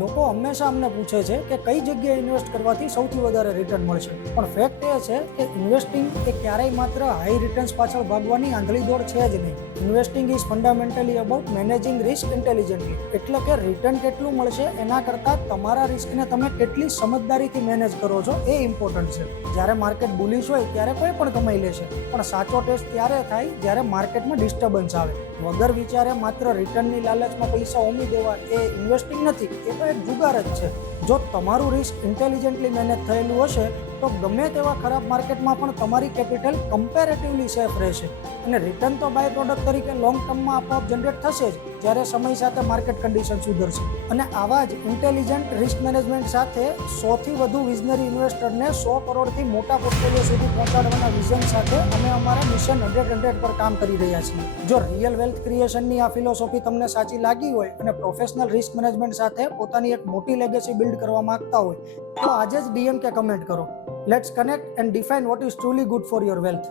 લોકો હંમેશા અમને પૂછે છે કે કઈ જગ્યાએ ઇન્વેસ્ટ કરવાથી સૌથી વધારે રિટર્ન મળશે, પણ ફેક્ટ એ છે કે ઇન્વેસ્ટિંગ એ ક્યારેય માત્ર હાઈ રિટર્ન્સ પાછળ ભાગવાની આંધળી દોડ છે જ નહીં. Investing is fundamentally about managing risk intelligently. એટલે કે રિટર્ન કેટલું મળશે એના કરતાં તમારા રિસ્કને તમે કેટલી સમજદારીથી મેનેજ કરો છો એ ઇમ્પોર્ટન્ટ છે. જ્યારે માર્કેટ બુલિશ હોય ત્યારે કોઈ પણ કમાઈ લેશે, પણ સાચો ટેસ્ટ ત્યારે થાય જ્યારે માર્કેટમાં ડિસ્ટર્બન્સ આવે. વગર વિચારે માત્ર રિટર્નની લાલચમાં પૈસા ઉમી દેવા એ ઇન્વેસ્ટિંગ નથી, એ તો એક જુગાર જ છે. જો તમારું રિસ્ક ઇન્ટેલિજન્ટલી મેનેજ થયેલું હશે તો ગમે તેવા ખરાબ માર્કેટમાં પણ તમારી કેપિટલ કમ્પેરેટિવલી સેફ રહેશે. અને રિટર્ન તો બાય પ્રોડક્ટ તરીકે લોંગ ટર્મમાં આપોઆપ જનરેટ થશે જ, જ્યારે સમય સાથે માર્કેટ કન્ડિશન સુધરશે. અને આવા જ ઇન્ટેલિજન્ટ રિસ્ક મેનેજમેન્ટ સાથે 100થી વધુ વિઝનરી ઇન્વેસ્ટરને 100 કરોડથી મોટા પોર્ટફોલિયો સુધી પહોંચાડવાના વિઝન સાથે અમે અમારા મિશન 100 પર કામ કરી રહ્યા છીએ. જો રિયલ વેલ્થ ક્રિએશનની આ ફિલોસોફી તમને સાચી લાગી હોય અને પ્રોફેશનલ રિસ્ક મેનેજમેન્ટ સાથે પોતાની એક મોટી લેગેસી બિલ્ડ કરવા માંગતા હોય તો આજે જ DM કે કમેન્ટ કરો. Let's connect and define what is truly good for your wealth.